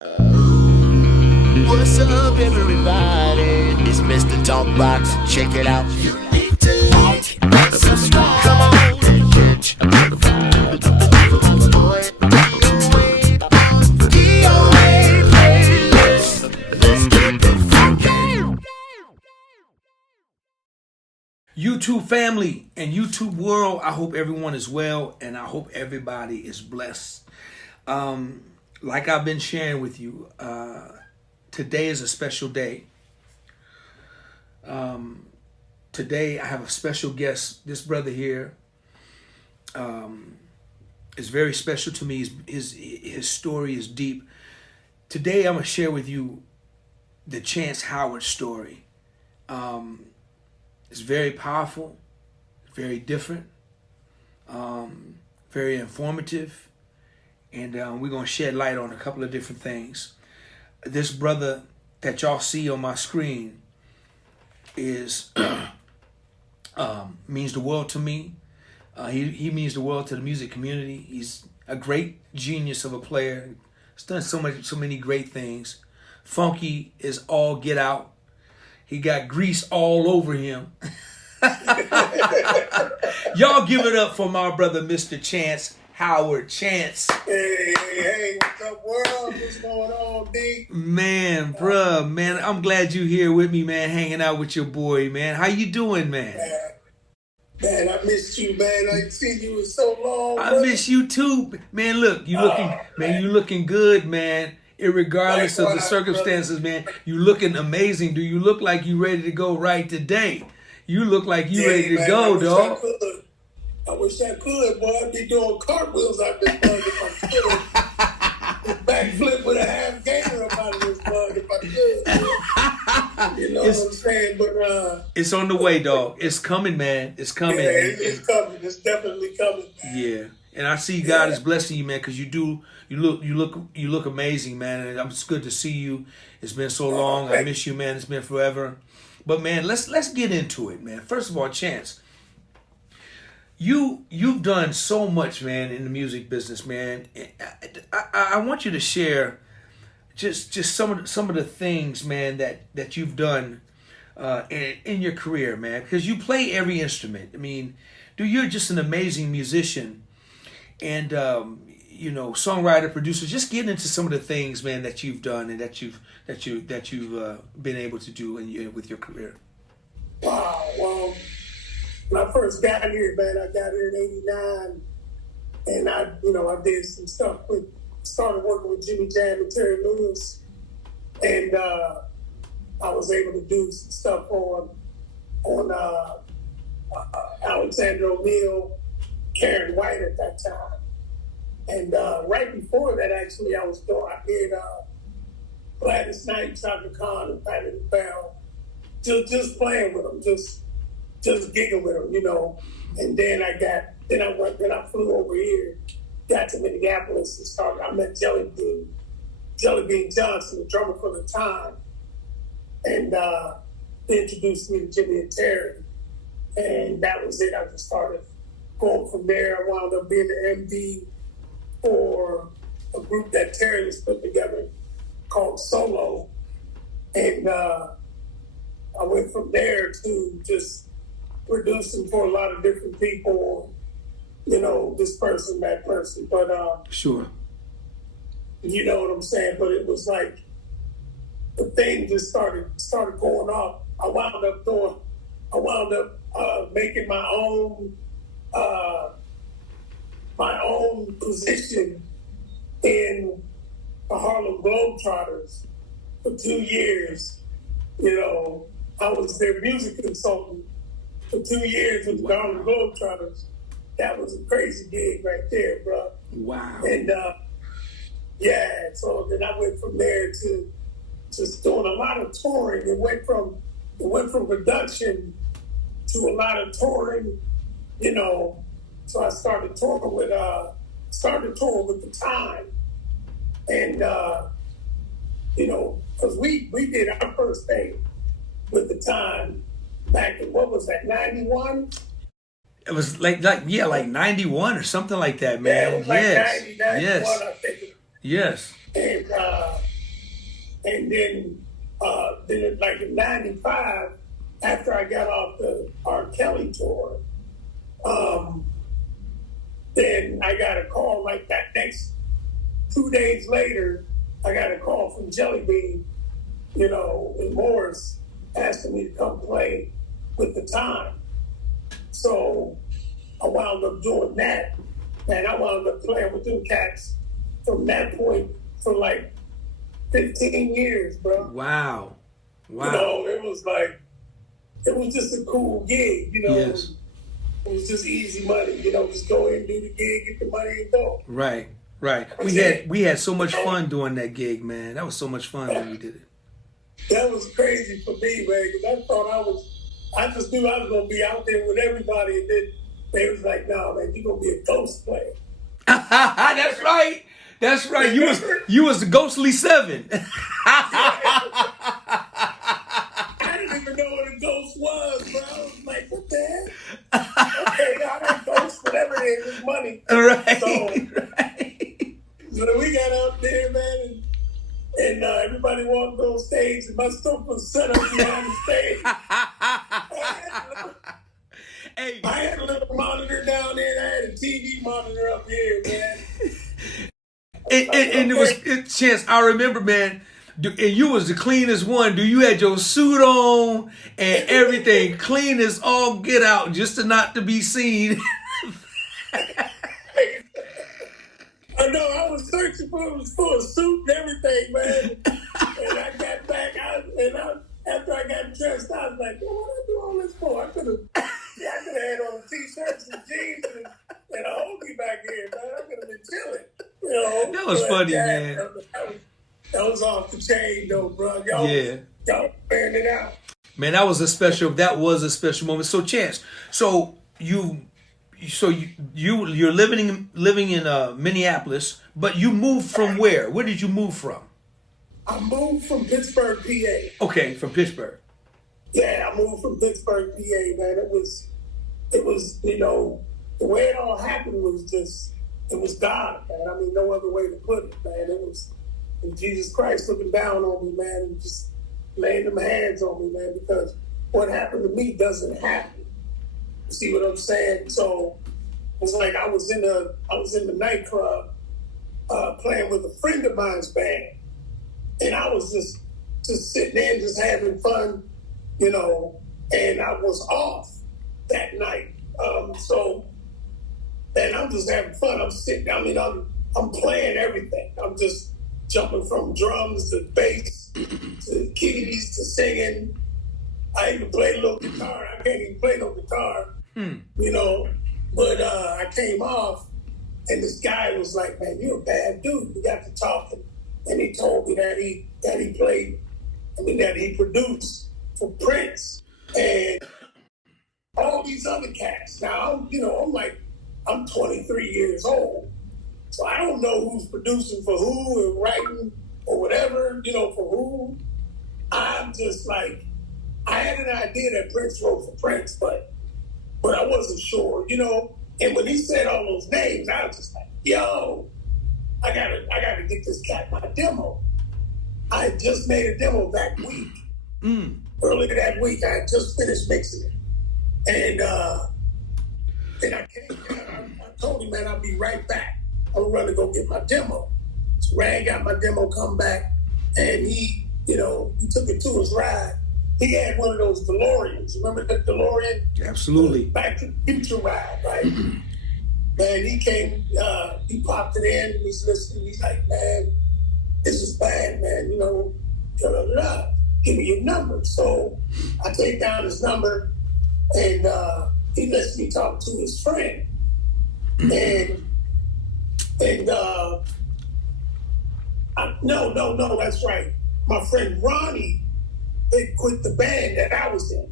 What's up, everybody? It's Mr. Talkbox. Check it out. You need to like and subscribe. Come on and catch a motherfucker. DOA playlist. Let's get the funky. YouTube family and YouTube world, I hope everyone is well and I hope everybody is blessed. Like I've been sharing with you, today is a special day. Today I have a special guest. This brother here is very special to me. His story is deep. Today I'm going to share with you the Chance Howard story. It's very powerful, very different, very informative. And we're going to shed light on a couple of different things. This brother that y'all see on my screen is means the world to me. He means the world to the music community. He's a great genius of a player. He's done so many great things. Funky is all get out. He got grease all over him. Y'all give it up for my brother, Mr. Chance Howard. Chance. Hey, what's up, world? What's going on, D? Man, bruh, man, I'm glad you here with me, man, hanging out with your boy, man. How you doing, man? Man, I missed you, man. I ain't seen you in so long. I miss you too, man. Look, you looking good, man. Irregardless of the circumstances, man, you looking amazing. Do you look like you ready to go right today? You look like you ready to go, dog. I wish I could, boy. I'd be doing cartwheels out this mug if I could. Backflip with a half gainer up out of this mug if I could. You know what I'm saying? But it's on the way, dog. It's coming, man. It's coming. Yeah, it's coming. It's definitely coming, man. Yeah. And I see God is blessing you, man, because you look amazing, man. And it's good to see you. It's been so long. I miss you, man. It's been forever. But man, let's get into it, man. First of all, Chance, you've done so much, man, in the music business, man. I want you to share just some of the things, man, that you've done in your career, man, because you play every instrument. I mean, dude, you're just an amazing musician. And songwriter, producer, just getting into some of the things, man, that you've done and that you've been able to do with your career. Wow. Well, when I first got here, man, I got here in '89, and I did some stuff started working with Jimmy Jam and Terry Lewis, and I was able to do some stuff on Alexander O'Neal, Karen White at that time. And right before that, actually, I did Gladys Knight, Chaka Khan, and Patti LaBelle, just playing with them, just gigging with them, And then I flew over here, got to Minneapolis, and started. I met Jelly Bean Johnson, the drummer for The Time, and they introduced me to Jimmy and Terry, and that was it. I just started going from there. I wound up being the MD for a group that Terry was put together called Solo. And I went from there to just producing for a lot of different people, this person, that person. But sure. You know what I'm saying? But it was like the thing just started going off. I wound up making my own position in the Harlem Globetrotters for 2 years. I was their music consultant for 2 years with the Harlem Globetrotters. That was a crazy gig right there, bro. Wow. And so then I went from there to just doing a lot of touring. It went from production to a lot of touring, So I started touring with The Time, and because we did our first thing with The Time back in, what was that, 91? It was like 91 or something like that, man. Yeah, it was like 90, 91, yes. I think. Yes. And And then like in '95, after I got off the R. Kelly tour, then I got a call like that next 2 days later. I got a call from Jelly Bean, in Morris, asking me to come play with the Time. So I wound up doing that, and I wound up playing with them cats from that point for like 15 years, bro. Wow. It was just a cool gig, Yes. It was just easy money, just go in, do the gig, get the money, and go. Right. We had so much fun doing that gig, man. That was so much fun when we did it. That was crazy for me, man, because I just knew I was going to be out there with everybody, and then they was like, "No, man, you're going to be a ghost player." That's right. You was the ghostly 7. I didn't even know what a ghost was, bro. I was like, what the heck? Okay, I got ghosts, whatever it is, it's money. Right. So we got out there, man, and everybody walked on stage, and my stuff was set up behind the stage. I had a little monitor down there, and I had a TV monitor up here, man. And it was Chance. I remember, man. And you was the cleanest one. You had your suit on and everything clean as all get out, just not to be seen. I know. I was searching for a suit and everything, man. And I got back out, after I got dressed, I was like, "What I do all this for? I could have had on t-shirts and jeans and a hoodie back here, man. I could have been chilling." That was funny, man. That was off the chain, though, bro. Y'all figured it out. Man, that was a special moment. So, Chance, you're living in Minneapolis, but you moved from where? Where did you move from? I moved from Pittsburgh, PA. Okay, from Pittsburgh. Yeah, I moved from Pittsburgh, PA, man. It was, the way it all happened was just, it was God, man. I mean, no other way to put it, man. It was Jesus Christ looking down on me, man, and just laying them hands on me, man, because what happened to me doesn't happen. You see what I'm saying? So it's like I was in the nightclub playing with a friend of mine's band, and I was just sitting there, just having fun, and I was off that night. And I'm just having fun. I'm sitting. I mean, I'm playing everything. I'm just jumping from drums to bass to keys to singing. I even play a little guitar. I can't even play no guitar, But I came off, and this guy was like, "Man, you're a bad dude." We got to talking, and he told me that he produced for Prince and all these other cats. Now, I'm 23 years old, so I don't know who's producing for who and writing or whatever, for who. I'm just like, I had an idea that Prince wrote for Prince, but I wasn't sure, And when he said all those names, I was just like, yo, I gotta get this cat my demo. I had just made a demo that week. Earlier that week, I had just finished mixing it. And I told him, man, I'll be right back. I'm gonna run to go get my demo. So Rand got my demo, come back, and he took it to his ride. He had one of those DeLoreans. Remember the DeLorean? Absolutely. Back to the Future ride, right? Man, he came, he popped it in, and he's listening. He's like, "Man, this is bad, man. Give me your number." So I take down his number, and he lets me talk to his friend. No, that's right. My friend Ronnie had quit the band that I was in.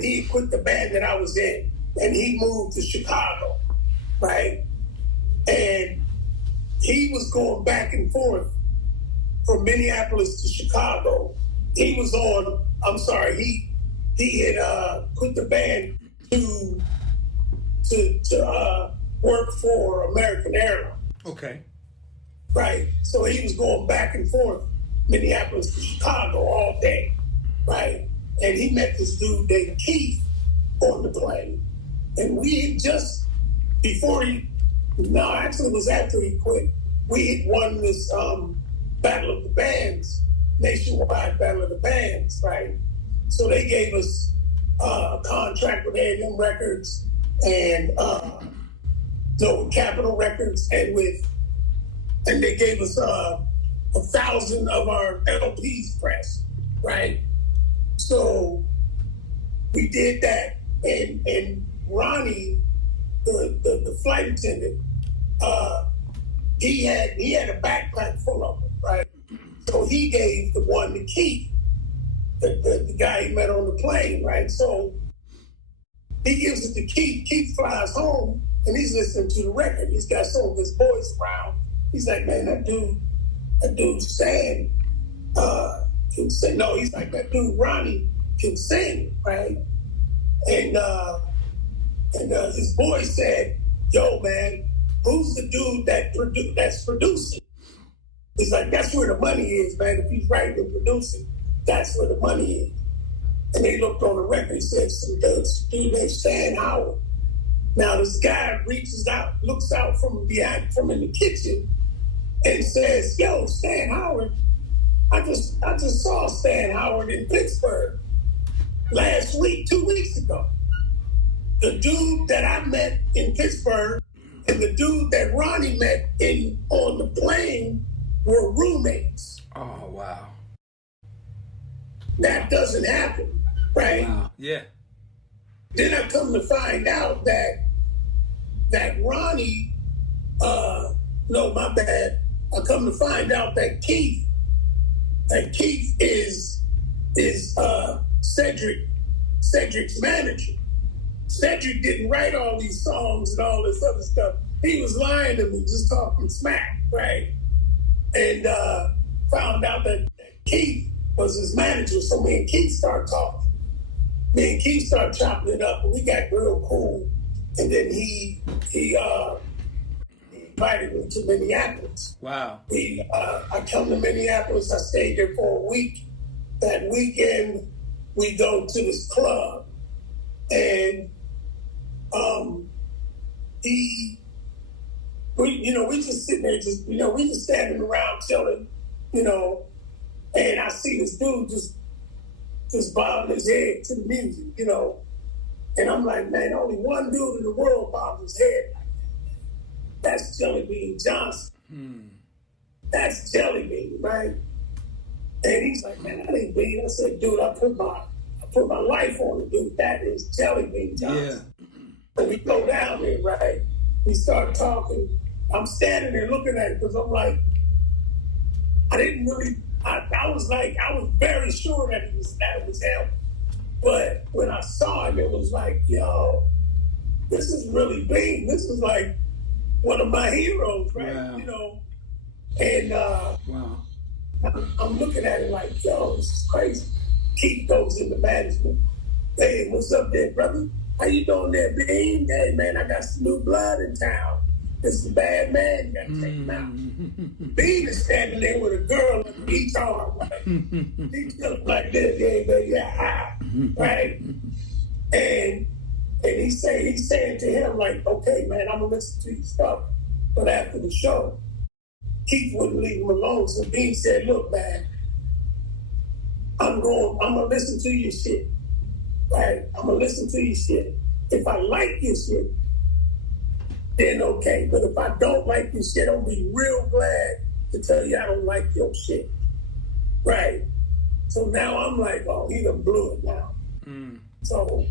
He quit the band that I was in, and he moved to Chicago, right? And he was going back and forth from Minneapolis to Chicago. He had quit the band to work for American Airlines. Okay. Right. So he was going back and forth Minneapolis to Chicago all day, right? And he met this dude named Keith on the plane. And we had just, before he, no, actually it was after he quit, we had won this Battle of the Bands, nationwide Battle of the Bands, right? So they gave us a contract with A&M Records and Capitol Records, and they gave us 1,000 of our LPs pressed, right? So we did that, and Ronnie, the flight attendant, he had a backpack full of them, right? So he gave the one to Keith, the guy he met on the plane, right? So he gives it to Keith. Keith flies home, and he's listening to the record. He's got some of his boys around. He's like, man, that dude Stan can sing. No, he's like, that dude Ronnie can sing, right? And his boy said, yo, man, who's the dude that's producing? He's like, that's where the money is, man. If he's writing and producing, that's where the money is. And they looked on the record. He said, some dude named Stan Howard. Now this guy reaches out, looks out from in the kitchen, and says, yo, Stan Howard, I just saw Stan Howard in Pittsburgh last week, 2 weeks ago. The dude that I met in Pittsburgh and the dude that Ronnie met on the plane were roommates. Oh, wow. That doesn't happen, right? Wow. Yeah. Then I come to find out that Ronnie, no, my bad. I come to find out that Keith is Cedric's manager. Cedric didn't write all these songs and all this other stuff. He was lying to me, just talking smack, right? And found out that Keith was his manager. So me and Keith started talking. Me and Keith started chopping it up, and we got real cool. And then he invited me to Minneapolis. Wow. I come to Minneapolis. I stayed there for a week. That weekend, we go to this club, and we just sitting there, we just standing around chilling, and I see this dude just bobbing his head to the music, and I'm like, man, only one dude in the world bobs his head like that. That's Jelly Bean Johnson. That's Jelly Bean, right? And he's like, man, that ain't Bean. I said, dude, I put my life on it, dude. That is Jelly Bean Johnson. Yeah. So we go down there, right? We start talking. I'm standing there looking at it because I'm like, I was very sure that it was him. But when I saw him, it was like, yo, this is really Bean. This is like one of my heroes, right? Wow. And wow. I'm looking at it like, yo, this is crazy. Keith goes into management. Hey, what's up there, brother? How you doing there, Bean? Hey, man, I got some new blood in town. This is a bad man. You got to take him out. Bean is standing there with a girl in each arm, right? He's feeling like this, yeah, right? And he's saying to him, like, okay, man, I'm going to listen to your stuff. But after the show, Keith wouldn't leave him alone. So Bean said, look, man, I'm going to listen to your shit. Right? I'm going to listen to your shit. If I like your shit, then okay. But if I don't like your shit, I'll be real glad to tell you I don't like your shit. Right? So now I'm like, oh, he done blew it now. So,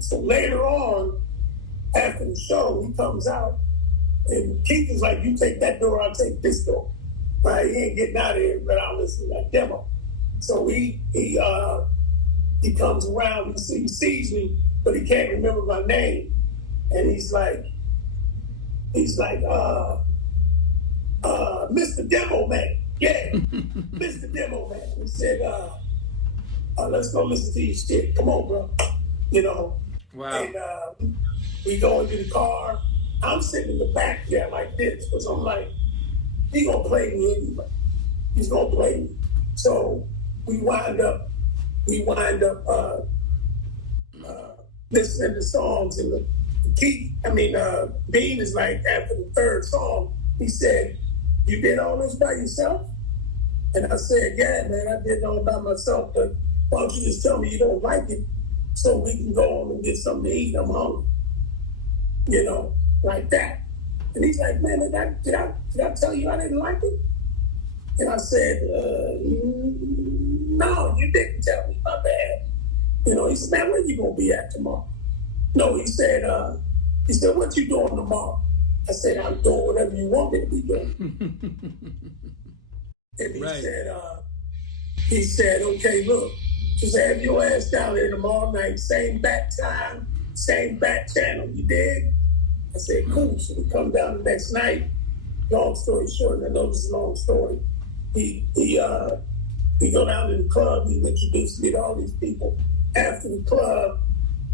so later on, after the show, he comes out, and Keith is like, you take that door, I'll take this door. Right? He ain't getting out of here without listening to that demo. So he comes around, he sees me, but he can't remember my name. And he's like, Mr. Demo Man. Yeah, Mr. Demo Man. He said, let's go listen to your shit. Come on, bro. Wow. And we go into the car. I'm sitting in the back there like this, because I'm like, he gonna play me anyway. he's gonna play me. So we wind up listening to songs, and Bean is like, after the third song, he said, "You did all this by yourself?" And I said, "Yeah, man, I did it all by myself, but why don't you just tell me you don't like it so we can go on and get something to eat? I'm hungry." You know, like that. And he's like, "Man, did I tell you I didn't like it?" And I said, "No, you didn't tell me, my bad." You know, he said, "Man, where you gonna be at tomorrow?" No, he said, "What you doing tomorrow?" I said, "I'm doing whatever you want me to be doing." And he said, "Okay, look, just have your ass down there tomorrow night, same back time, same back channel, you dig?" I said, "Cool." So we come down the next night. Long story short, and I know this is a long story. We go down to the club. He introduced me to all these people. After the club,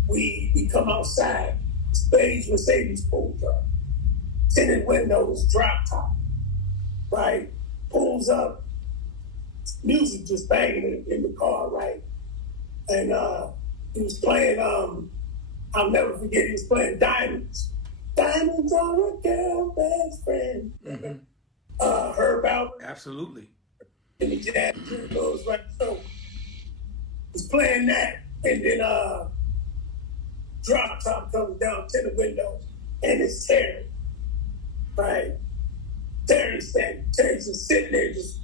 we come outside. Beige Mercedes pulls up. Tinted windows, drop top. Right? Pulls up. Music just banging in the car, right? And he was playing, I'll never forget, he was playing Diamonds. Diamonds are a girl best friend. Mm-hmm. Herb Albert. Absolutely. And the jazz goes right. So he's playing that, and then drop top comes down to the window, and it's Terry. Right? Terry's just sitting there, just,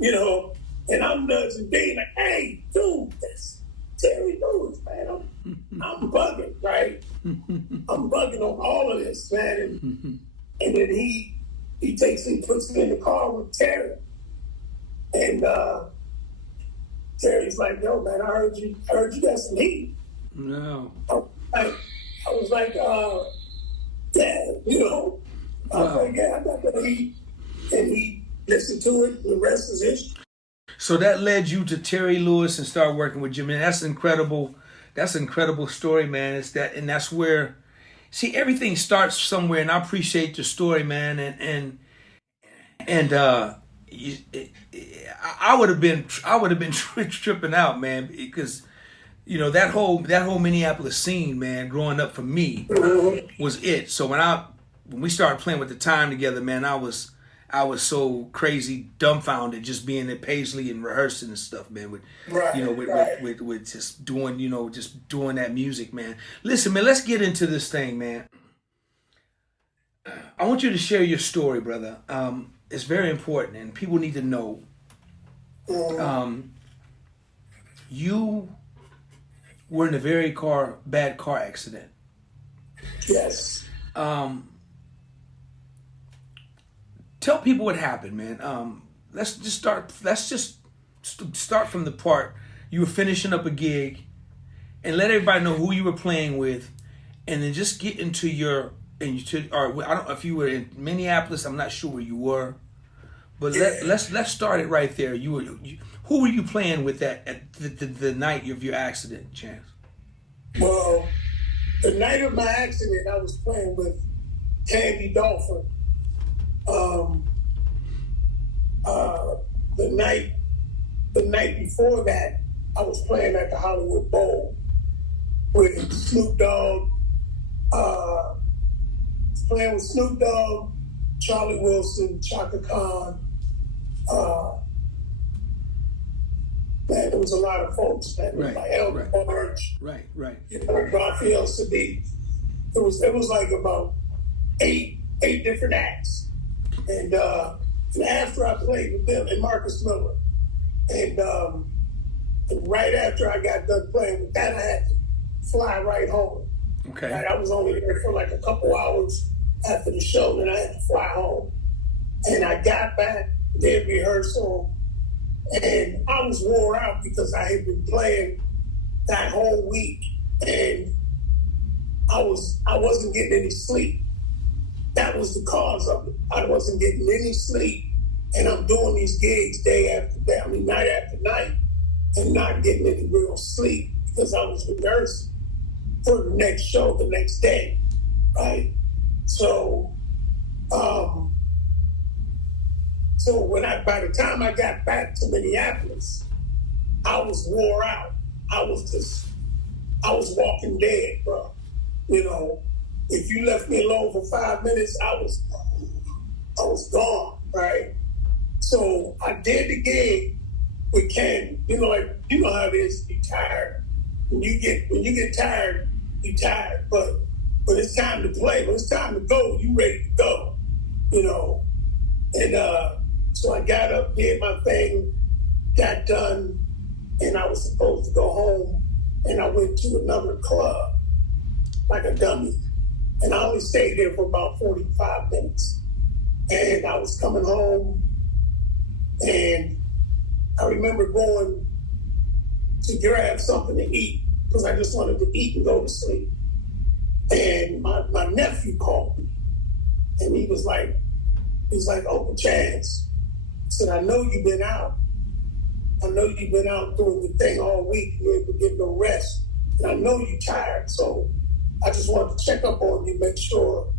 you know, and I'm nudging Dean like, "Hey, dude, that's Terry Lewis, man. I'm bugging, right? I'm bugging on all of this, man." And then he takes me, puts me in the car with Terry. And Terry's like, "Yo, man, I heard you got some heat." No. I was like, "Yeah, you know." I was like, "Yeah, I got that heat." And he listened to it. The rest is history. So that led you to Terry Lewis and start working with Jimmy. That's incredible. That's an incredible story, man. That's where, see, everything starts somewhere, and I appreciate your story, man. I would have been tripping out, man, because, you know, that whole Minneapolis scene, man, growing up for me was it. So when we started playing with the time together, man, I was so crazy dumbfounded just being at Paisley and rehearsing and stuff, man, with just doing, you know, just doing that music, man. Listen, man, let's get into this thing, man. I want you to share your story, brother. It's very important, and people need to know. You were in a very bad car accident. Yes. Tell people what happened, man. Let's just start from the part you were finishing up a gig, and let everybody know who you were playing with, and then just get into I don't know if you were in Minneapolis. I'm not sure where you were, but let's start it right there. Who were you playing with at the night of your accident, Chance? Well, the night of my accident, I was playing with Candy Dulfer. The night before that, I was playing at the Hollywood Bowl with Snoop Dogg. Playing with Snoop Dogg, Charlie Wilson, Chaka Khan. Man, there was a lot of folks. Man. Right, like Elder Barge. Right. You know, Raphael Sadiq. It was like about eight different acts. And after I played with them, and Marcus Miller, and right after I got done playing with that, I had to fly right home. Okay. Right? I was only there for like a couple hours after the show, then I had to fly home. And I got back, did rehearsal, and I was wore out because I had been playing that whole week, and I wasn't getting any sleep. That was the cause of it. I wasn't getting any sleep, and I'm doing these gigs day after day, night after night, and not getting any real sleep because I was rehearsing for the next show the next day, right? So So by the time I got back to Minneapolis, I was wore out. I was walking dead, bro. You know, if you left me alone for 5 minutes, I was gone, right? So I did the gig with Candy. You know how it is to be tired. When you get tired, you're tired. But when it's time to play, when it's time to go, you ready to go. You know, and so I got up, did my thing, got done, and I was supposed to go home, and I went to another club like a dummy, and I only stayed there for about 45 minutes. And I was coming home, and I remember going to grab something to eat because I just wanted to eat and go to sleep. And my nephew called me, and he was like, Uncle Chance, he said, I know you've been out. I know you've been out doing the thing all week. You ain't been getting no rest. And I know you're tired. So I just wanted to check up on you, make sure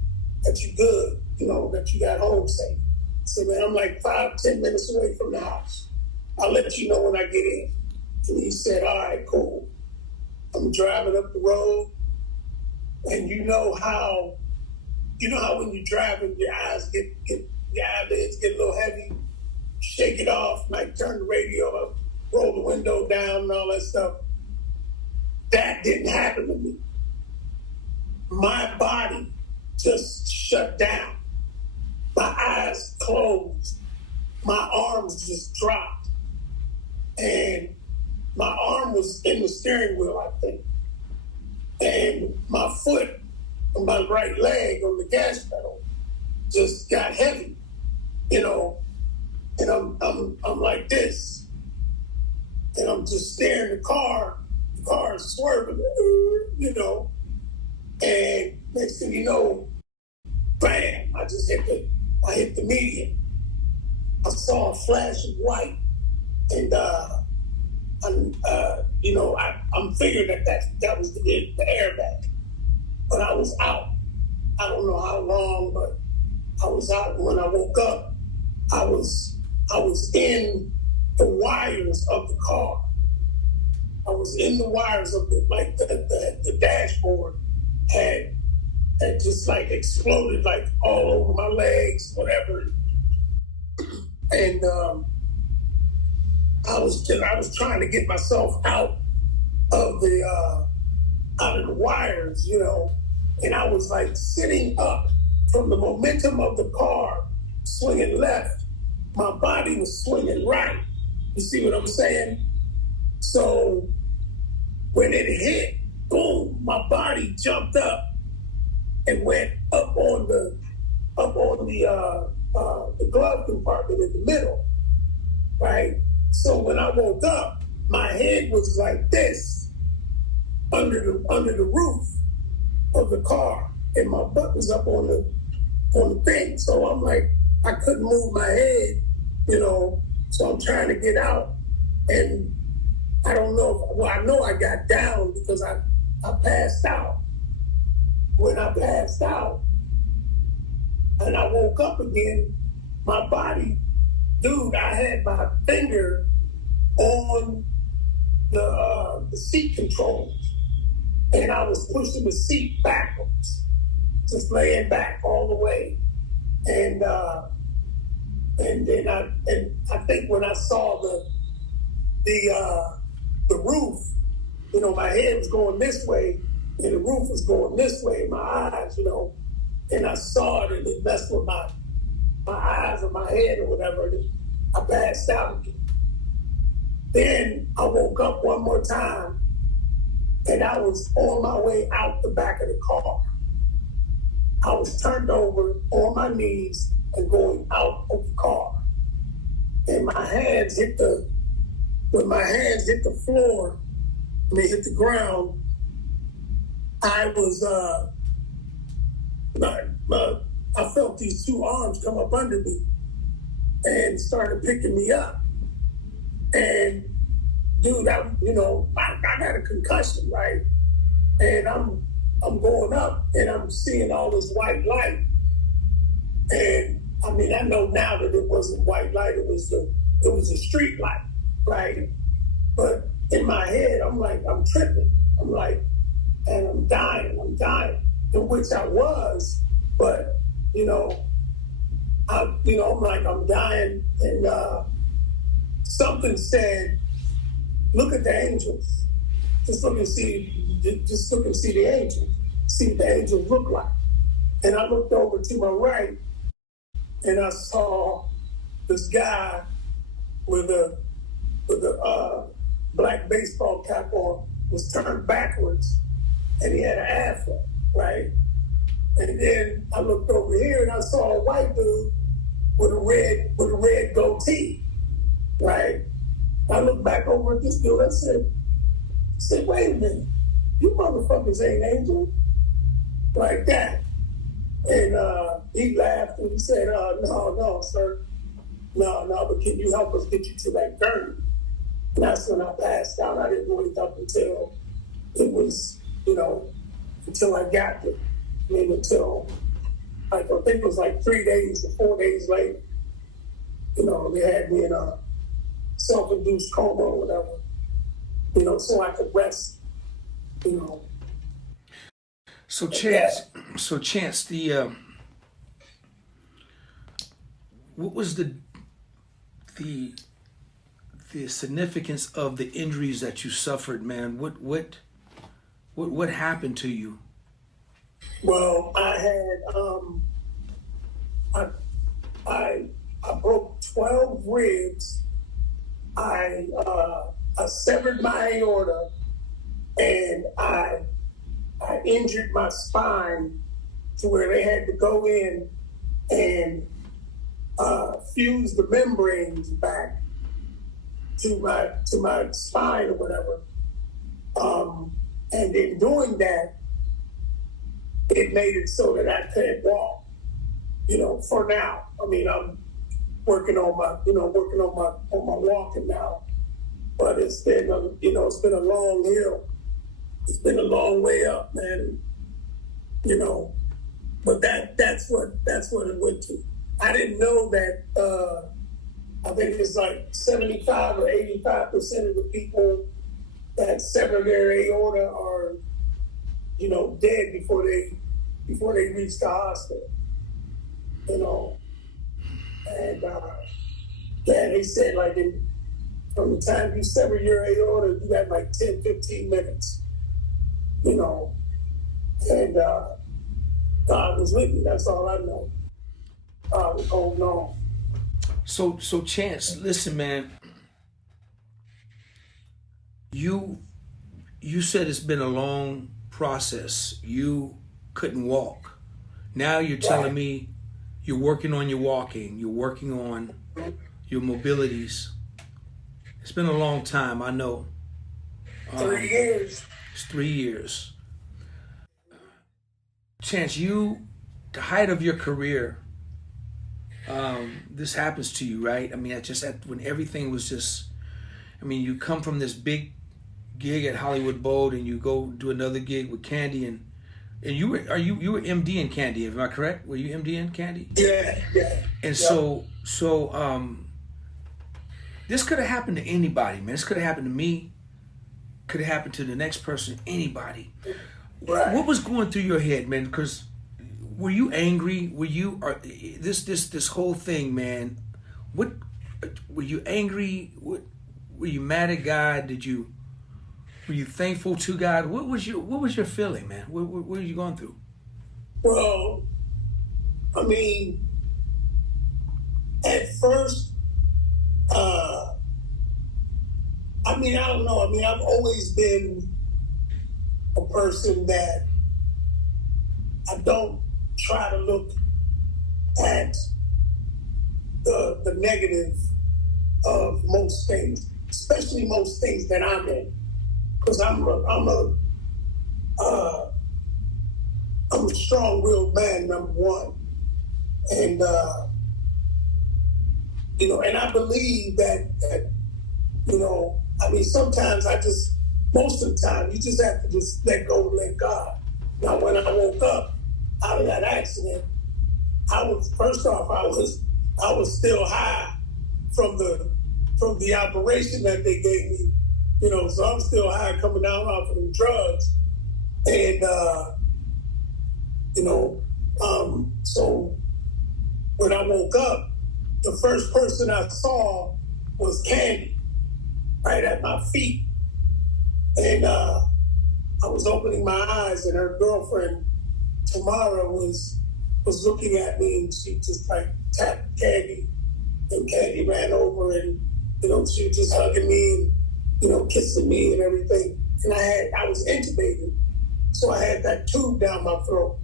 that you're good, you know, that you got home safe. I said, man, I'm like 5-10 minutes away from the house. I'll let you know when I get in. And he said, all right, cool. I'm driving up the road, and you know how when you're driving, your eyelids get a little heavy, shake it off, might turn the radio up, roll the window down and all that stuff. That didn't happen to me. My body just shut down. My eyes closed. My arms just dropped. And my arm was in the steering wheel, I think. And my foot and my right leg on the gas pedal just got heavy, you know. And I'm like this. And I'm just staring the car is swerving, you know. And next thing you know, bam, I hit the median. I saw a flash of white, and I'm figuring that was the airbag. But I was out. I don't know how long, but I was out. When I woke up, I was in the wires of the car. I was in the wires of the dashboard had just like exploded like all over my legs, whatever. And I was trying to get myself out of the wires, you know, and I was like sitting up from the momentum of the car swinging left. My body was swinging right. You see what I'm saying? So when it hit, boom, my body jumped up and went up on the glove compartment in the middle, right? So when I woke up, my head was like this under the roof of the car, and my butt was up on the thing. So I'm like, I couldn't move my head, you know. So I'm trying to get out, and I don't know. Well, I know I got down because I passed out. When I passed out, and I woke up again, my body, dude, I had my finger on the seat controls, and I was pushing the seat backwards, just laying back all the way, and then I think when I saw the roof, you know, my head was going this way, and the roof was going this way, my eyes, you know, and I saw it, and it messed with my eyes or my head or whatever, and I passed out again. Then I woke up one more time, and I was on my way out the back of the car. I was turned over on my knees and going out of the car. And my hands hit the floor, and they hit the ground, I was, I felt these two arms come up under me and started picking me up. And dude, I got a concussion, right? And I'm going up, and I'm seeing all this white light. And I mean, I know now that it wasn't white light, it was a street light, right? But in my head, I'm like, I'm tripping. I'm like, and I'm dying, in which I was, but, I'm like, I'm dying, and something said, look at the angels. Just look and see the angels. See what the angels look like. And I looked over to my right, and I saw this guy with a black baseball cap on, was turned backwards, and he had an afro, right? And then I looked over here, and I saw a white dude with a red goatee, right? I looked back over at this dude. I said, wait a minute, you motherfuckers ain't angels, like that. And he laughed and he said, no, sir. No, but can you help us get you to that gurney? And that's when I passed out. I didn't wake up until it was, until I got there. I mean, until, I think it was like 3 days or 4 days later, they had me in a self-induced coma or whatever, so I could rest, So Chance, the what was the significance of the injuries that you suffered, man? What happened to you? Well, I had I broke 12 ribs. I severed my aorta, and I injured my spine to where they had to go in and fuse the membranes back to my spine or whatever. And in doing that, it made it so that I couldn't walk. For now. I mean, I'm working on my walking now. But it's been a long hill. It's been a long way up, man. But that's what it went to. I didn't know that. I think it's like 75 or 85% of the people that sever their aorta are, dead before they reach the hospital. And they said like from the time you sever your aorta, you got like 10, 15 minutes. And God was with me. That's all I know. God was holding on. So Chance, listen, man. You said it's been a long process. You couldn't walk. Now you're telling me you're working on your walking. You're working on your mobilities. It's been a long time, I know. 3 years. It's 3 years. Chance, the height of your career, this happens to you, right? I mean, when everything was just, you come from this big gig at Hollywood Bowl, and you go do another gig with Candy, and you were MD in Candy, am I correct? Were you MD in Candy? Yeah. And so this could have happened to anybody, man. This could have happened to me. Could have happened to the next person, anybody. Right. What was going through your head, man? Because were you angry? Were you this whole thing, man? What were you angry? Were you mad at God? Were you thankful to God? What was your feeling, man? What were you going through? Well, at first, I don't know. I've always been a person that I don't try to look at the negative of most things, especially most things that I'm in, because I'm a strong-willed man, number one, and and I believe that sometimes most of the time, you just have to just let go and let God. Now, when I woke up out of that accident, first off, I was still high from the operation that they gave me, so I'm still high coming out off of the drugs. And, so when I woke up, the first person I saw was Candy right at my feet. And I was opening my eyes, and her girlfriend, Tamara, was looking at me, and she just like tapped Candy, and Candy ran over, and she was just hugging me and kissing me and everything. And I was intubated, so I had that tube down my throat,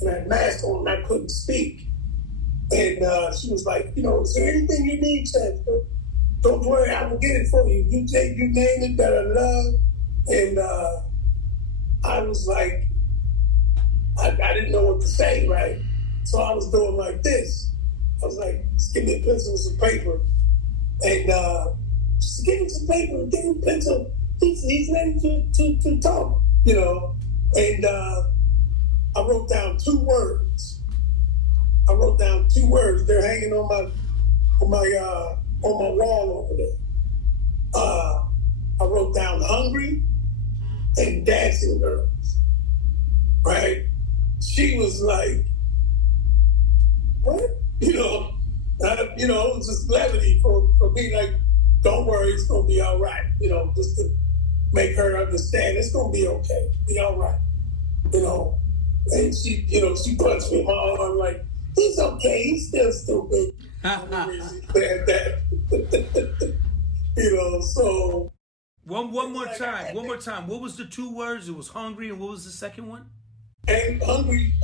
and I had mask on, and I couldn't speak. And she was like, is there anything you need, Chester? Don't worry, I will get it for you. You name it, da-da-da. And I was like, I didn't know what to say, right? So I was doing like this. I was like, just give me a pencil and some paper. And just give me some paper, give me a pencil. He's ready to talk, And I wrote down 2 words. They're hanging on my wall over there. I wrote down hungry and dancing girls. Right? She was like, what? It was just levity for me, like, don't worry, it's gonna be all right. Just to make her understand it's gonna be okay, be all right. And she punched me in my arm like, he's okay, he's still stupid. So One more time. What was the 2 words? It was hungry, and what was the second one? And hungry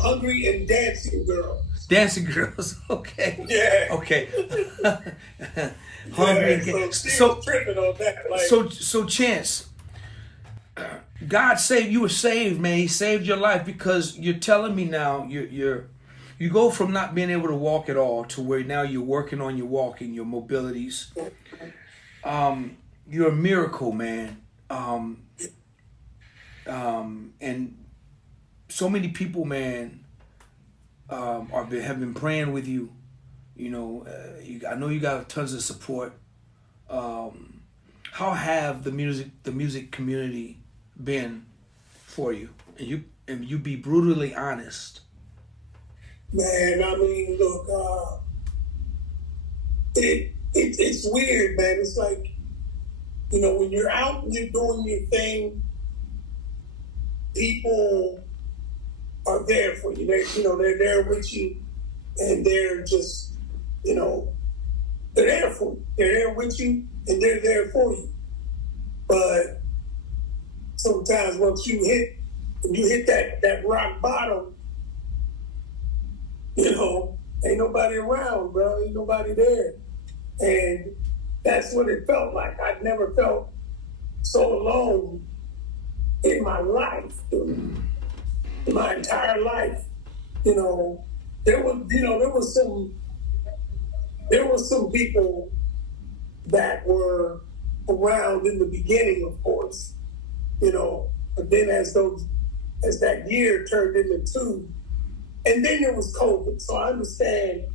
and dancing girls. Dancing girls. Okay. Yeah. Okay. Hungry. Yeah, So tripping on that. Like, so Chance, God saved you. Were saved, man. He saved your life, because you're telling me now you go from not being able to walk at all to where now you're working on your walking, your mobilities. You're a miracle, man. And so many people, man, have been praying with you. I know you got tons of support. How have the music community been for you? And you be brutally honest. Man, I mean, look, it's weird, man. It's like, when you're out and you're doing your thing, people are there for you. They're there with you, and they're just, they're there for you. They're there with you, and they're there for you. But sometimes once you hit that rock bottom, ain't nobody around, bro. Ain't nobody there. And that's what it felt like. I'd never felt so alone in my life, dude. In my entire life. There was some people that were around in the beginning, of course, but then as that year turned into 2, and then there was COVID, so I understand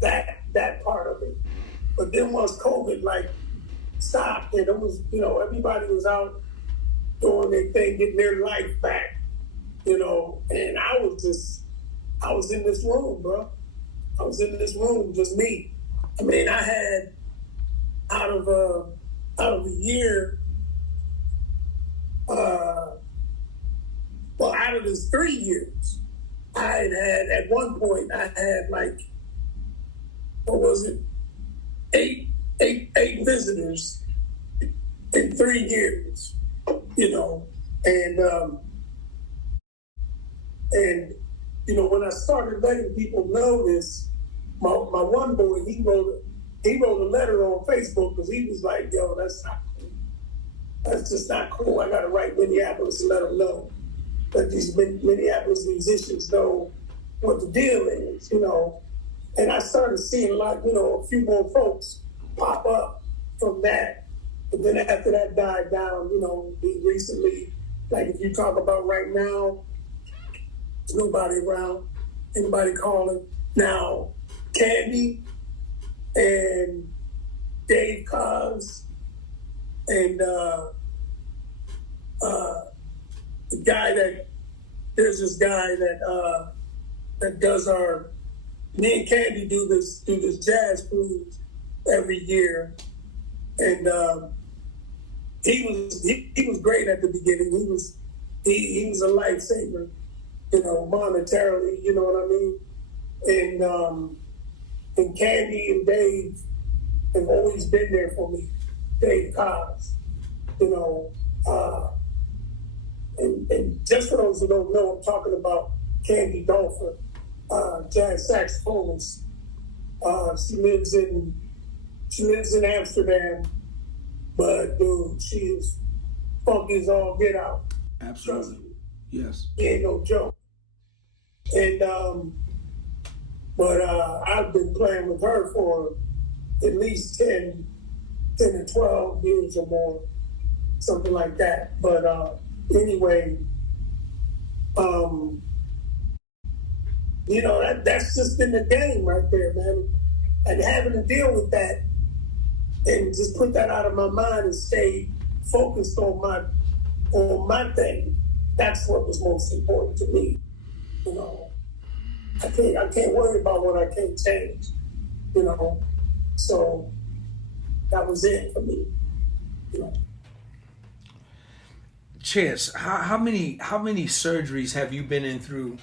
that part of it. But then once COVID stopped, and it was everybody was out doing their thing, getting their life back, and I was in this room, bro. I was in this room, just me. I mean, I had out of the year, out of this 3 years, I had at one point I had what was it? 8 visitors in 3 years, and when I started letting people know this, my one boy, he wrote a letter on Facebook, because he was like, yo, that's not cool. That's just not cool. I gotta write Minneapolis and let them know that these Minneapolis musicians know what the deal is, And I started seeing a few more folks pop up from that. But then after that died down, recently, like if you talk about right now, there's nobody around, anybody calling. Now, Candy and Dave Cos and the guy there's this guy that does me and Candy do this jazz cruise every year, and he was great at the beginning. He was a lifesaver, monetarily, you know what I mean? And Candy and Dave have always been there for me. Dave Cobbs, and just for those who don't know, I'm talking about Candy Dulfer, jazz saxophonist. She lives in Amsterdam, but dude, she is funky as all get out. Absolutely. Yes. She ain't no joke. And but I've been playing with her for at least 10 to 12 years or more, something like that. But anyway, that's just been the game right there, man. And having to deal with that and just put that out of my mind and stay focused on my thing. That's what was most important to me. I can't worry about what I can't change. So that was it for me. Chance, how many surgeries have you been through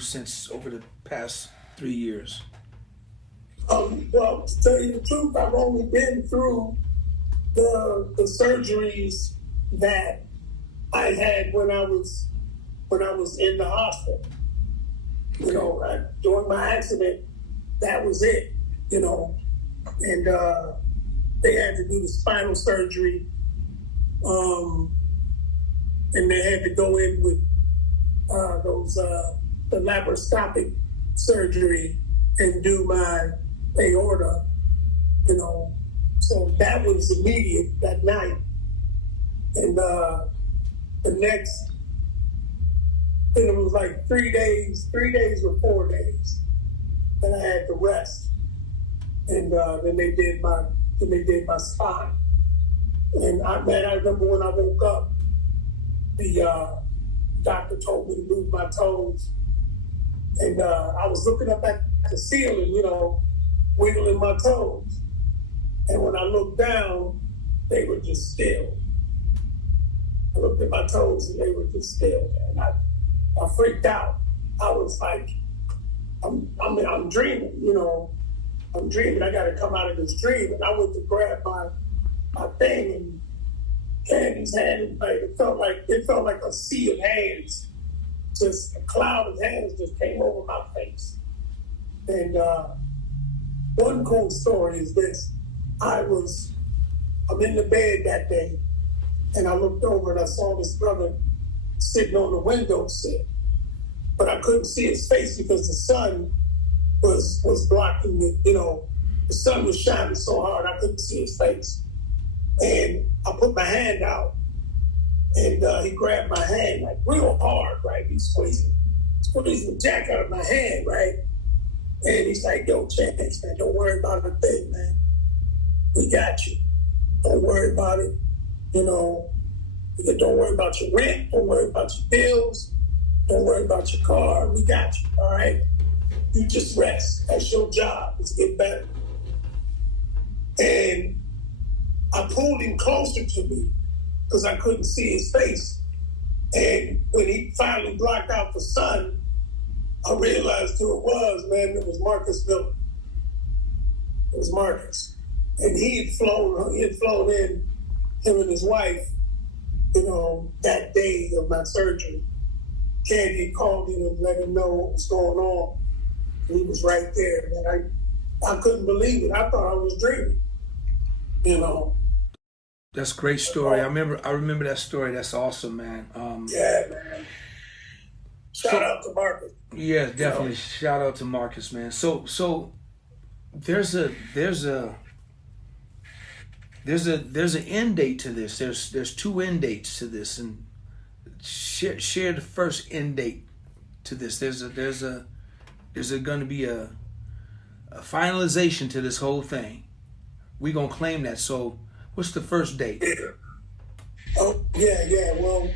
since over the past 3 years? Well, to tell you the truth, I've only been through the surgeries that I had when I was in the hospital. Okay. During my accident, that was it. And they had to do the spinal surgery, and they had to go in with the laparoscopic surgery and do my aorta, so that was immediate that night. And the next, then it was like 3 days or 4 days that I had to rest. And then they did my spine. And I remember when I woke up, the doctor told me to move my toes. And I was looking up at the ceiling, wiggling my toes. And when I looked down, they were just still. I looked at my toes and they were just still. And I freaked out. I was like, I'm dreaming, I'm dreaming. I got to come out of this dream. And I went to grab my thing, and Candy's hand, it felt like a sea of hands. Just a cloud of hands just came over my face. And one cool story is this. I'm in the bed that day, and I looked over and I saw this brother sitting on the windowsill. But I couldn't see his face because the sun was blocking it. The sun was shining so hard I couldn't see his face. And I put my hand out, and he grabbed my hand like real hard, right? He's squeezing the jack out of my hand, right? And he's like, "Yo, Chance, man, don't worry about a thing, man. We got you. Don't worry about it. Don't worry about your rent. Don't worry about your bills. Don't worry about your car. We got you, all right? You just rest. That's your job, is to get better." And I pulled him closer to me because I couldn't see his face. And when he finally blocked out the sun, I realized who it was, man. It was Marcus Miller. It was Marcus. And he had flown in, him and his wife, that day of my surgery. Candy called him and let him know what was going on. And he was right there, man. I couldn't believe it. I thought I was dreaming, That's a great story. I remember that story. That's awesome, man. Yeah, man. Shout out to Marcus. Yeah, definitely. Shout out to Marcus, man. So there's an end date to this. There's 2 end dates to this, and share the first end date to this. There's Is there going to be a finalization to this whole thing? We're going to claim that. So what's the first date? Oh, yeah. Well,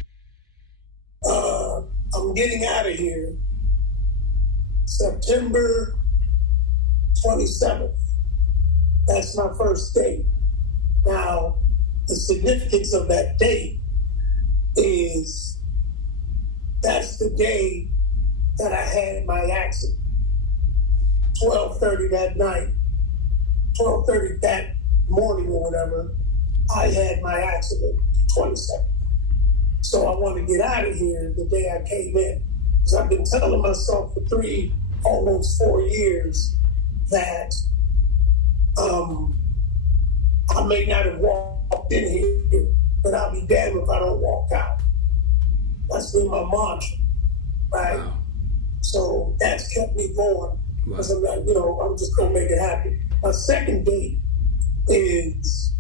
I'm getting out of here September 27th. That's my first date. Now, the significance of that date is that's the day that I had my accident. 12:30 that night, 12:30 that morning or whatever, I had my accident, 27th. So I want to get out of here the day I came in. Because I've been telling myself for almost 4 years that I may not have walked in here, but I'll be damned if I don't walk out. That's been my mantra, right? Wow. So that's kept me going. Because I'm like, I'm just going to make it happen. My second date is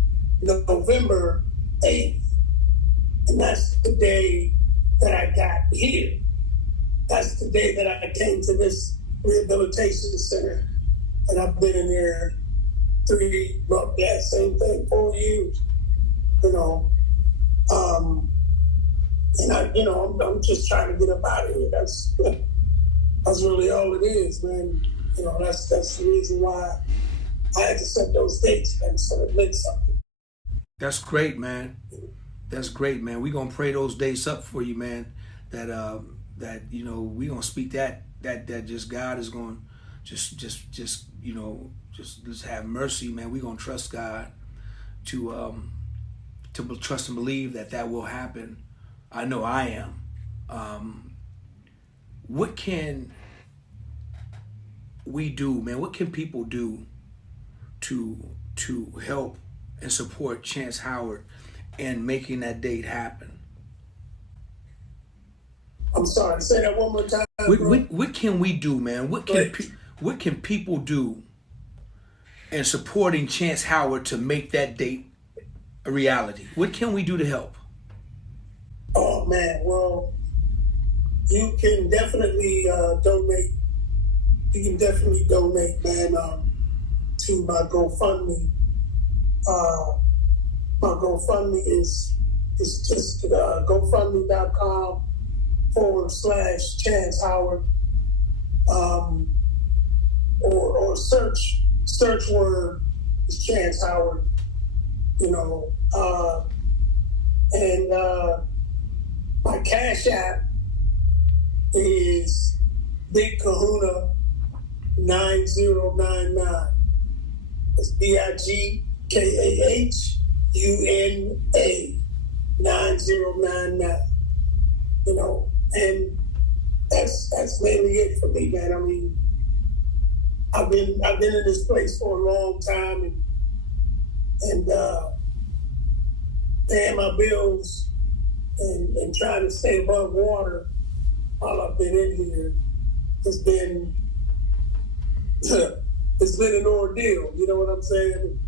November 8th. And that's the day that I got here. That's the day that I came to this rehabilitation center. And I've been in there 4 years, and I'm just trying to get up out of here. That's really all it is, man. That's the reason why I had to set those dates, man, so it meant something. That's great, man. That's great, man. We're gonna pray those dates up for you, man. That we gonna speak that just God is gonna just have mercy, man. We're gonna trust God to trust and believe that will happen. I know I am. What can we do, man? What can people do to help and support Chance Howard in making that date happen? I'm sorry, say that one more time. What can we do, man? What can people do in supporting Chance Howard to make that date a reality? What can we do to help? Oh man, well, you can definitely donate. You can definitely donate, man, to my GoFundMe. My GoFundMe is just GoFundMe.com/Chance Howard, or search word is Chance Howard, and my CashApp is Big Kahuna 9099. It's BIGKAHUNA 9099. And that's mainly it for me, man. I mean, I've been in this place for a long time and paying my bills and trying to stay above water while I've been in here. It's been an ordeal, you know what I'm saying?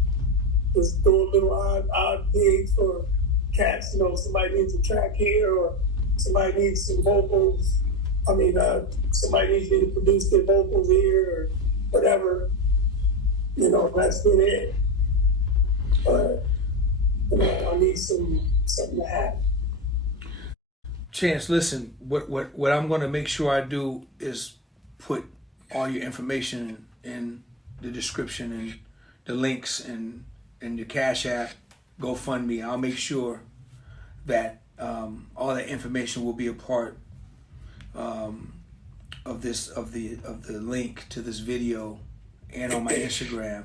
Just doing little odd gigs for cats, somebody needs a track here, or somebody needs some vocals. Somebody needs me to produce their vocals here, or whatever. That's been it. But, I need something to happen. Chance, listen, what I'm going to make sure I do is put all your information in the description and the links and your Cash App, GoFundMe. I'll make sure that all that information will be a part of the link to this video and on my Instagram.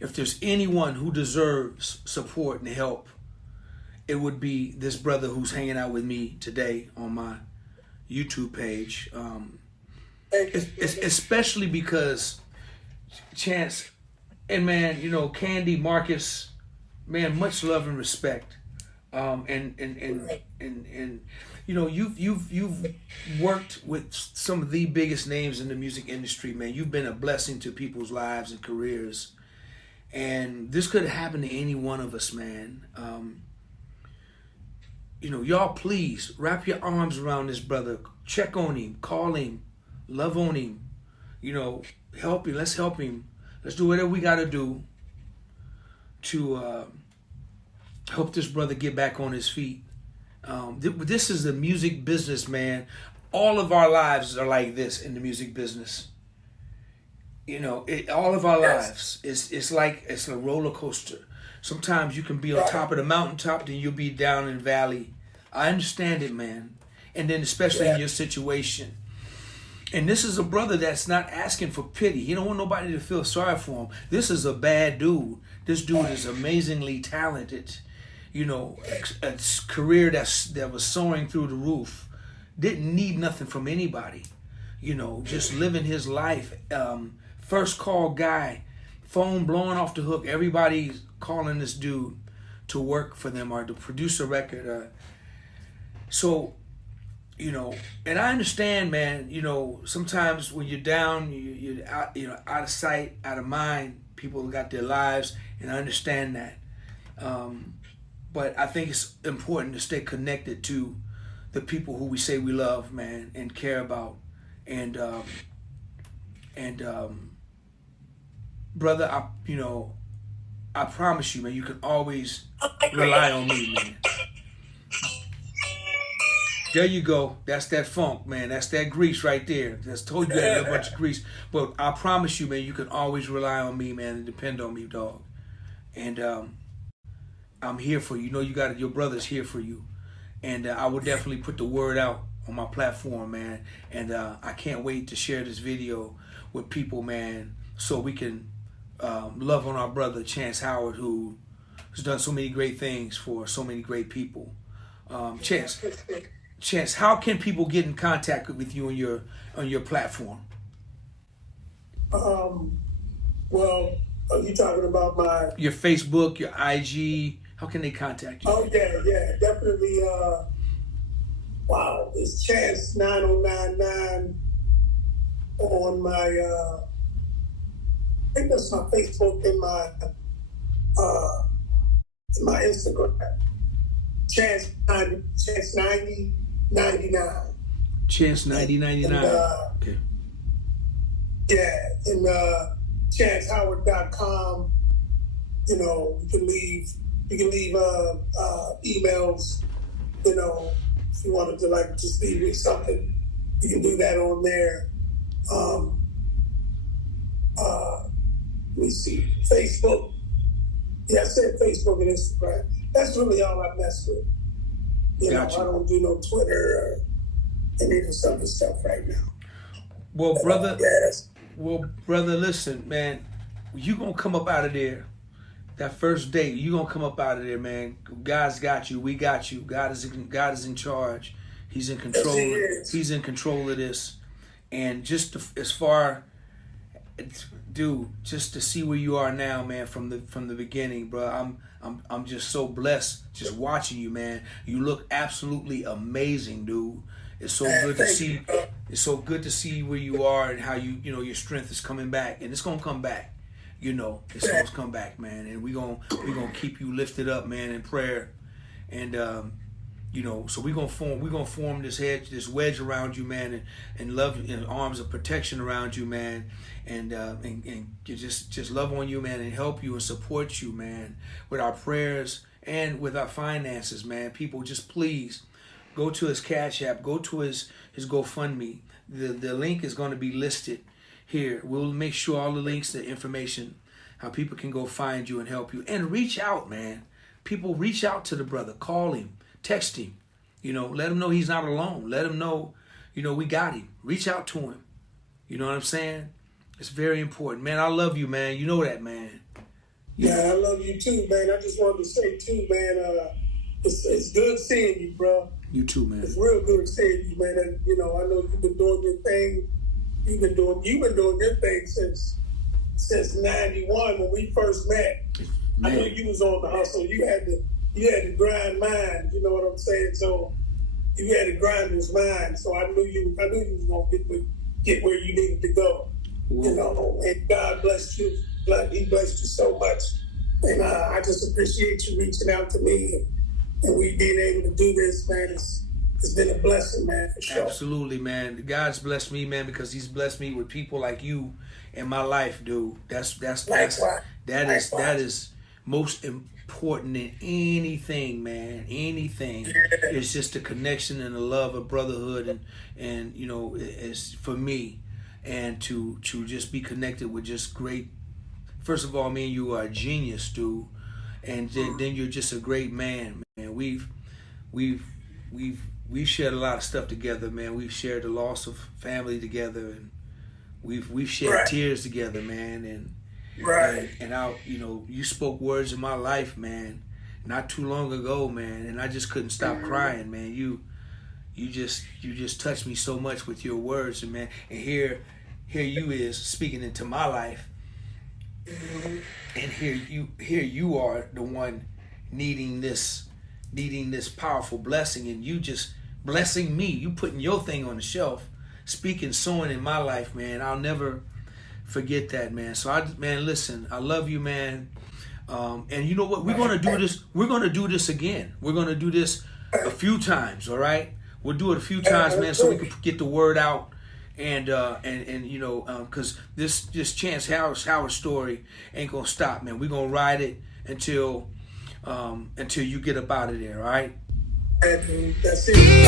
If there's anyone who deserves support and help, it would be this brother who's hanging out with me today on my YouTube page. Especially because Chance and man, Candy, Marcus, man, much love and respect. And you've worked with some of the biggest names in the music industry, man. You've been a blessing to people's lives and careers. And this could happen to any one of us, man. Y'all please wrap your arms around this brother. Check on him, call him, love on him, help him. Let's help him. Let's do whatever we got to do to help this brother get back on his feet. This is the music business, man. All of our lives are like this in the music business. All of our lives, it's like it's a roller coaster. Sometimes you can be on top of the mountaintop, then you'll be down in the valley. I understand it, man. And then especially in your situation. And this is a brother that's not asking for pity. He don't want nobody to feel sorry for him. This is a bad dude. This dude is amazingly talented. A career that was soaring through the roof. Didn't need nothing from anybody. Just living his life. First call guy. Phone blowing off the hook. Everybody's calling this dude to work for them or to produce a record. And I understand, man, sometimes when you're down, you're out, out of sight, out of mind. People got their lives, and I understand that. But I think it's important to stay connected to the people who we say we love, man, and care about. And brother, I promise you, man, you can always rely on me, man. There you go. That's that funk, man. That's that grease right there. Just told you that a bunch of grease. But I promise you, man, you can always rely on me, man, and depend on me, dog. And I'm here for you. You got your brother's here for you. And I will definitely put the word out on my platform, man. And I can't wait to share this video with people, man, so we can love on our brother, Chance Howard, who has done so many great things for so many great people. Chance, how can people get in contact with you on your platform? Well, are you talking about your Facebook, your IG? How can they contact you? Oh yeah, definitely. Wow, it's Chance 9099 on my. I think that's my Facebook and my Instagram. Chance 9099. Chance 9099. Okay. Yeah, and chancehoward.com. You can leave emails. If you wanted to just leave me something, you can do that on there. Let me see, Facebook. Yeah, I said Facebook and Instagram. That's really all I mess with. Gotcha. I don't do no Twitter or any of this other stuff right now. Well, brother, listen, man. You gonna come up out of there. That first date, you gonna come up out of there, man. God's got you. We got you. God is in charge. He's in control. Yes, He's in control of this. And just as far, dude, just to see where you are now, man, from the beginning, bro. I'm just so blessed just watching you, man. You look absolutely amazing, dude. It's so good to see. It's so good to see where you are and how your strength is coming back, and it's gonna come back. It's gonna come back, man. And we gonna keep you lifted up, man, in prayer. And so we're gonna form this wedge around you, man, and love and arms of protection around you, man, and just love on you, man, and help you and support you, man, with our prayers and with our finances, man. People, just please go to his CashApp, go to his GoFundMe. The link is going to be listed here. We'll make sure all the links, the information, how people can go find you and help you, and reach out, man. People, reach out to the brother, call him. Text him, let him know he's not alone. Let him know, we got him. Reach out to him. You know what I'm saying? It's very important. Man, I love you, man. You know that, man. Yeah, I love you too, man. I just wanted to say too, man, it's good seeing you, bro. You too, man. It's real good seeing you, man. And, I know you've been doing your thing. You've been doing your thing since 91 when we first met. Man. I knew you was on the hustle. You had to grind mine, you know what I'm saying? So you had to grind his mind. So I knew you was gonna get where you needed to go. Whoa. And God blessed you. He blessed you so much. And I just appreciate you reaching out to me and we being able to do this, man. it's been a blessing, man, for sure. Absolutely, man. God's blessed me, man, because He's blessed me with people like you in my life, dude. That is most important in anything, man. Anything. It's just the connection and the love of brotherhood, and you know, it's for me, and to just be connected with just great. First of all, me and you are a genius, dude, and then you're just a great man, man. We've shared a lot of stuff together, man. We've shared the loss of family together, and we've shared tears together, man. And you know, you spoke words in my life, man, not too long ago, man, and I just couldn't stop crying, man. You just touched me so much with your words, and man, and here you is speaking into my life, and here you are the one needing this powerful blessing, and you just blessing me. You putting your thing on the shelf, speaking, sowing in my life, man. I'll never forget that, man. So man, listen, I love you, man. And you know what? We're gonna do this. We're gonna do this again. We're gonna do this a few times. All right, we'll do it a few times, man, so we can get the word out. And you know, because this Chance Howard story ain't gonna stop, man. We're gonna ride it until you get up out of there. All right. That's it.